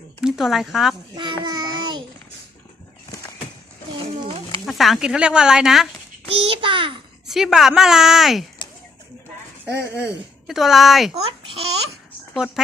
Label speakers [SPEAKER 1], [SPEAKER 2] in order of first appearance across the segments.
[SPEAKER 1] นี่ตัวอะไรครับ
[SPEAKER 2] มาเลย
[SPEAKER 1] ภาษาอังกฤษเขาเรียกว่าอะไรนะ
[SPEAKER 2] กีบะ
[SPEAKER 1] ชิบะมาลายนี่ตัวอะไร
[SPEAKER 2] กดแผล
[SPEAKER 1] ปวดแพ้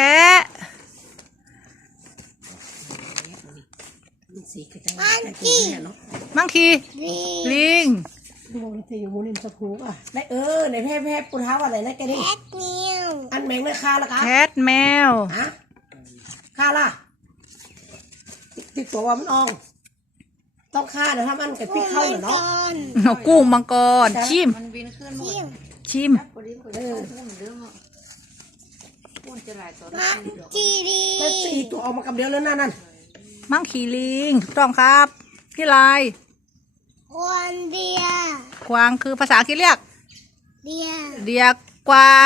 [SPEAKER 2] มันกี
[SPEAKER 1] มังคี
[SPEAKER 2] วี
[SPEAKER 1] ลิง
[SPEAKER 3] โมนที่อยู่โมนินสะพูกอ่ะได้ในแพ้ปูเท้าอะไรนะแกนี่
[SPEAKER 2] แพทเมียว
[SPEAKER 3] อันแมงไม่คาละครับ
[SPEAKER 1] แคทแมว
[SPEAKER 3] ฮะคาล่ะติดตัวว่ามันอองต้องฆ่าเดี๋ยวถ้ามันกับพี่เข้าเนาะ
[SPEAKER 1] กุ้งมังกรชิม
[SPEAKER 4] มันบินขึ้นหมด
[SPEAKER 1] ชิม
[SPEAKER 4] พอดีคนจะพุ่งเรื่องอ่ะพุ่งจะหลายตัว
[SPEAKER 2] มันกีดี
[SPEAKER 3] แล้ว4 ตัวออกมากับเดียวแล้วนั่น
[SPEAKER 1] มังคีลิงถูกต้องครับที่ลาย
[SPEAKER 2] วันเดีย
[SPEAKER 1] กวางคือภาษาอังกฤษเรียก
[SPEAKER 2] เดีย
[SPEAKER 1] เดียกวาง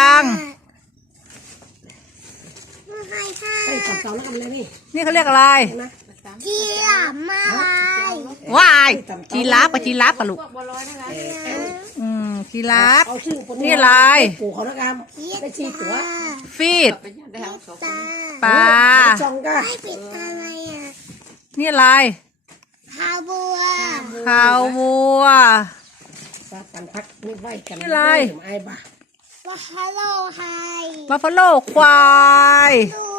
[SPEAKER 2] มาให้ค่ะ
[SPEAKER 3] ไอ้จับเสาแล้วกันเลยนี่
[SPEAKER 1] นี่เขาเรียกอะไร
[SPEAKER 3] นะ
[SPEAKER 2] กีรามาลาย
[SPEAKER 1] ว่ายจีราฟกับจีราฟกับลูก
[SPEAKER 4] พวกบัวลอยนะคะ
[SPEAKER 1] จีราฟ
[SPEAKER 3] เอาชื่อคน
[SPEAKER 1] นี่อะไร
[SPEAKER 3] ปู่เขาแล้วกันได้4 ตัว
[SPEAKER 1] ฟีด
[SPEAKER 4] เป็นยังได้ทั้งสอง
[SPEAKER 2] ตา
[SPEAKER 1] ปลา
[SPEAKER 3] จองก้า
[SPEAKER 2] ไม่ปิดอะไรอ่ะ
[SPEAKER 1] นี่อะไร
[SPEAKER 2] พาบัว
[SPEAKER 1] ข้าววัว
[SPEAKER 3] ซาตันพักไม่ไหวกัน
[SPEAKER 1] นี่อะไร
[SPEAKER 3] ไอ้บ้า
[SPEAKER 2] ว่าฮัลโหลไฮ
[SPEAKER 1] บัฟฟาโลควาย
[SPEAKER 2] ตัว